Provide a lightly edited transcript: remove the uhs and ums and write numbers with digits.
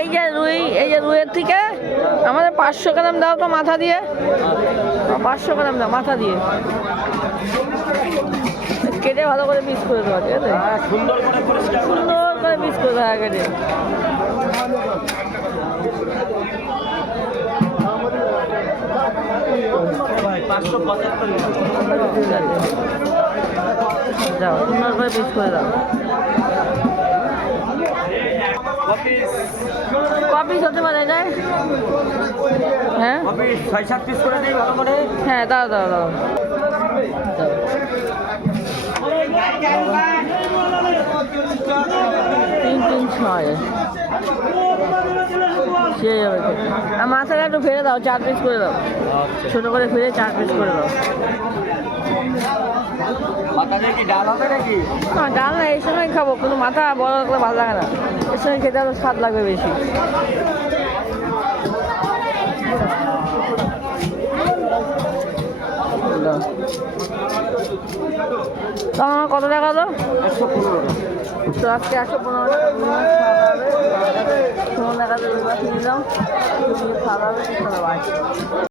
এই যে রুইয়ের থেকে আমাদের 500 গ্রাম দাও তো মাথা দিয়ে, 500 গ্রাম দাও মাথা দিয়ে কেটে ভালো করে পিস করে দেওয়া, ঠিক আছে? সুন্দর করে পিস করে দেওয়া কেটে। যাও সুন্দর করে পিস করে দাও। কপিস হতে পারে না? হ্যাঁ 6-7 পিস করে দিই ভালো করে। হ্যাঁ দাও দাও দাও। 3-3-6 সেই হবে। আর মাথাটা একটু ফেলে দাও, 4 পিস করে দাও, ছোট করে ফেলে 4 পিস করে দাও। মাথা দিয়ে কি ডাল হবে নাকি? না ডাল না, এই সময় খাবো, কিন্তু মাথা বড় লাগলে ভালো লাগে না, এই সময় খেতে আরো স্বাদ লাগবে বেশি। তো আমার কত টাকা দাও? 115 টাকা। তো আজকে 115 টাকা খাওয়া হবে, 16 টাকা দিয়ে কিনে দাও, খাওয়া হবে।